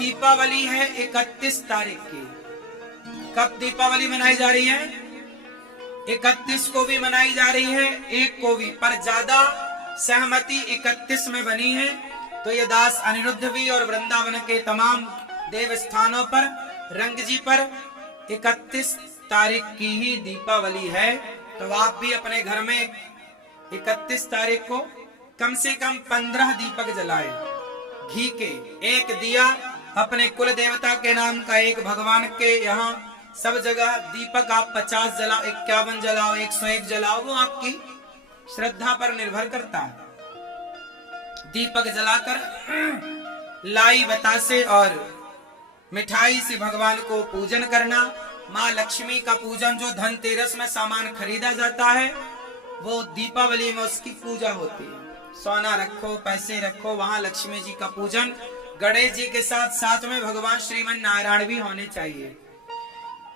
दीपावली है 31 तारीख की। कब दीपावली मनाई जा रही है? 31 को भी मनाई जा रही है, 1 को भी, पर ज्यादा सहमति 31 में बनी है। तो ये दास अनिरुद्ध भी और वृंदावन के तमाम देव स्थानों पर, रंग जी पर 31 तारीख की ही दीपावली है। तो आप भी अपने घर में 31 तारीख को कम से कम 15 दीपक जलाएं, घी के, एक दिया अपने कुल देवता के नाम का, एक भगवान के यहाँ, सब जगह दीपक आप 50 जलाओ, 51 जलाओ, 101 जलाओ, वो आपकी श्रद्धा पर निर्भर करता है। दीपक जलाकर लाई बतासे और मिठाई से भगवान को पूजन करना। माँ लक्ष्मी का पूजन, जो धनतेरस में सामान खरीदा जाता है, वो दीपावली में उसकी पूजा होती है। सोना रखो, पैसे रखो, वहां लक्ष्मी जी का पूजन। गणेश जी के साथ साथ में भगवान श्रीमन नारायण भी होने चाहिए।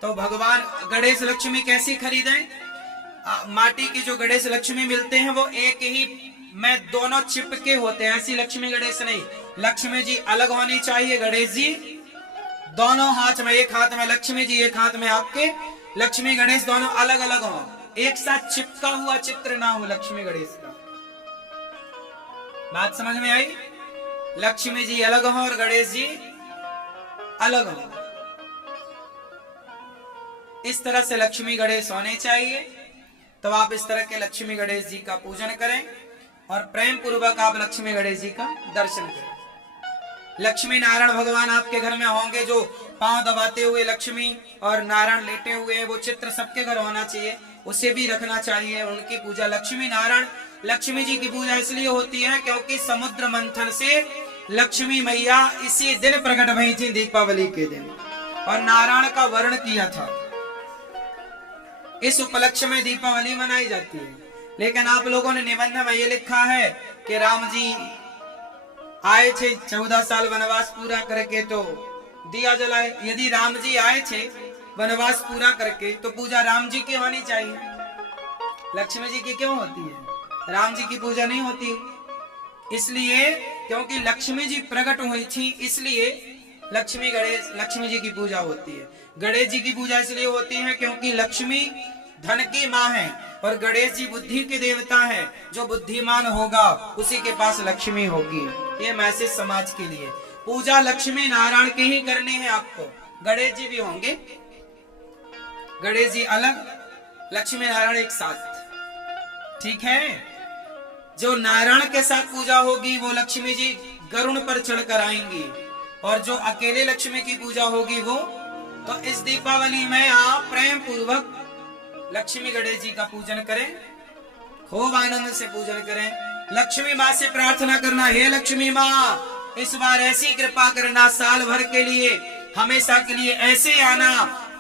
तो भगवान गणेश लक्ष्मी कैसी खरीदें? माटी की जो गणेश लक्ष्मी मिलते हैं वो एक ही में दोनों चिपके होते हैं, ऐसी लक्ष्मी गणेश नहीं। लक्ष्मी जी अलग होनी चाहिए, गणेश जी दोनों हाथ में, एक हाथ में लक्ष्मी जी, एक हाथ में आपके लक्ष्मी गणेश, दोनों अलग अलग हो, एक साथ चिपका हुआ चित्र ना हो लक्ष्मी गणेश का। बात समझ में आई? लक्ष्मी जी अलग हो और गणेश जी अलग हो, इस तरह से लक्ष्मी गणेश होने चाहिए। तो आप इस तरह के लक्ष्मी गणेश जी का पूजन करें और प्रेम पूर्वक आप लक्ष्मी गणेश जी का दर्शन करें। लक्ष्मी नारायण भगवान आपके घर में होंगे, जो पांव दबाते हुए लक्ष्मी और नारायण लेटे हुए हैं, वो चित्र सबके घर होना चाहिए, उसे भी रखना चाहिए। उनकी पूजा, लक्ष्मी नारायण, लक्ष्मी जी की पूजा इसलिए होती है क्योंकि समुद्र मंथन से लक्ष्मी मैया इसी दिन प्रकट हुई थी, दीपावली के दिन, और नारायण का वर्ण किया था। इस उपलक्ष्य में दीपावली मनाई जाती है। लेकिन आप लोगों ने निबंध में ये लिखा है कि राम जी आए थे 14 साल वनवास पूरा करके तो दिया जलाए। यदि राम जी आए थे वनवास पूरा करके तो पूजा राम जी की होनी चाहिए, लक्ष्मी जी की क्यों होती है? राम जी की पूजा नहीं होती, इसलिए क्योंकि लक्ष्मी जी प्रकट हुई थी, इसलिए लक्ष्मी जी की पूजा होती है। गणेश जी की पूजा इसलिए होती है क्योंकि लक्ष्मी धन की माँ है और गणेश जी बुद्धि के देवता है। जो बुद्धिमान होगा उसी के पास लक्ष्मी होगी। ये मैसेज समाज के लिए। पूजा लक्ष्मी नारायण की ही करनी है आपको। गणेश जी भी होंगे, गणेश जी अलग, लक्ष्मी नारायण एक साथ, ठीक है। जो नारायण के साथ पूजा होगी वो लक्ष्मी जी गरुड़ पर चढ़कर आएंगी, और जो अकेले लक्ष्मी की पूजा होगी वो। तो इस दीपावली में आप प्रेम पूर्वक लक्ष्मी गणेश जी का पूजन करें, खूब आनंद से पूजन करें। लक्ष्मी माँ से प्रार्थना करना, हे लक्ष्मी माँ इस बार ऐसी कृपा करना, साल भर के लिए, हमेशा के लिए ऐसे आना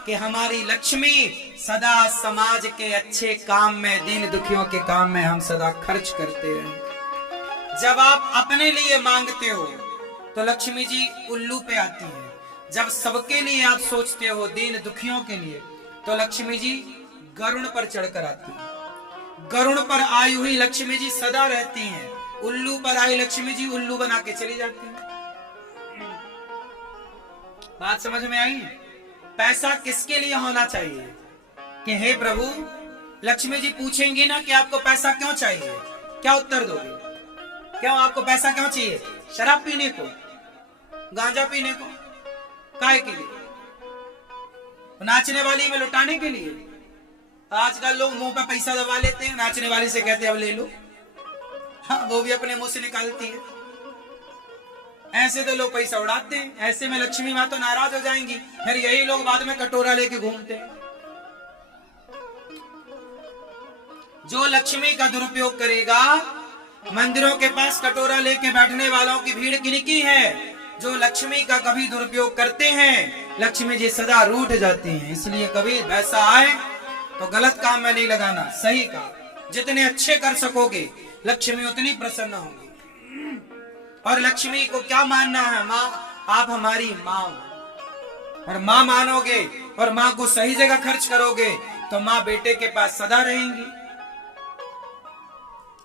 कि हमारी लक्ष्मी सदा समाज के अच्छे काम में, दीन दुखियों के काम में हम सदा खर्च करते रहे। जब आप अपने लिए मांगते हो तो लक्ष्मी जी उल्लू पे आती है। जब सबके लिए आप सोचते हो, दीन दुखियों के लिए, तो लक्ष्मी जी गरुड़ पर चढ़कर आती है। गरुड़ पर आई हुई लक्ष्मी जी सदा रहती हैं। उल्लू पर आई लक्ष्मी जी उल्लू बना के चली जाती हैं। बात समझ में आई? पैसा किसके लिए होना चाहिए कि हे प्रभु, लक्ष्मी जी पूछेंगी ना कि आपको पैसा क्यों चाहिए, क्या उत्तर दोगे? क्यों आपको पैसा क्यों चाहिए? शराब पीने को, गांजा पीने को, काय के लिए? नाचने वाली में लुटाने के लिए? आजकल लोग मुंह पे पैसा दबा लेते हैं, नाचने वाली से कहते हैं अब ले लो। हाँ, वो भी अपने मुंह से निकालती है। ऐसे तो लोग पैसा उड़ाते हैं। ऐसे में लक्ष्मी माँ तो नाराज हो जाएंगी, फिर यही लोग बाद में कटोरा लेके घूमते हैं। जो लक्ष्मी का दुरुपयोग करेगा, मंदिरों के पास कटोरा लेके बैठने वालों की भीड़ किनकी है? जो लक्ष्मी का कभी दुरुपयोग करते हैं, लक्ष्मी जी सदा रूठ जाती हैं। इसलिए कभी वैसा आए तो गलत काम में नहीं लगाना, सही काम। जितने अच्छे कर सकोगे लक्ष्मी उतनी प्रसन्न होंगी। और लक्ष्मी को क्या मानना है? माँ, आप हमारी माँ हो, और माँ मानोगे और माँ को सही जगह खर्च करोगे तो माँ बेटे के पास सदा रहेंगी,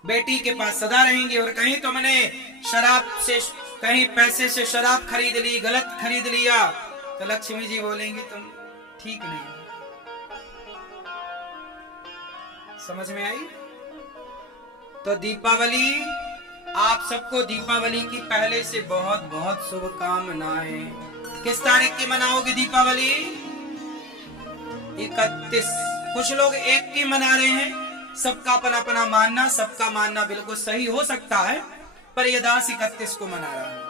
बेटी के पास सदा रहेंगी। और कहीं तुमने शराब से कहीं पैसे से शराब खरीद ली, गलत खरीद लिया, तो लक्ष्मी जी बोलेंगी तुम ठीक नहीं हो। समझ में आई? तो दीपावली, आप सबको दीपावली की पहले से बहुत बहुत शुभकामनाएं। किस तारीख की मनाओगे दीपावली? 31। कुछ लोग 1 की मना रहे हैं। सबका अपना अपना मानना, सबका मानना बिल्कुल सही हो सकता है, पर ये दास 31 को मना रहा है।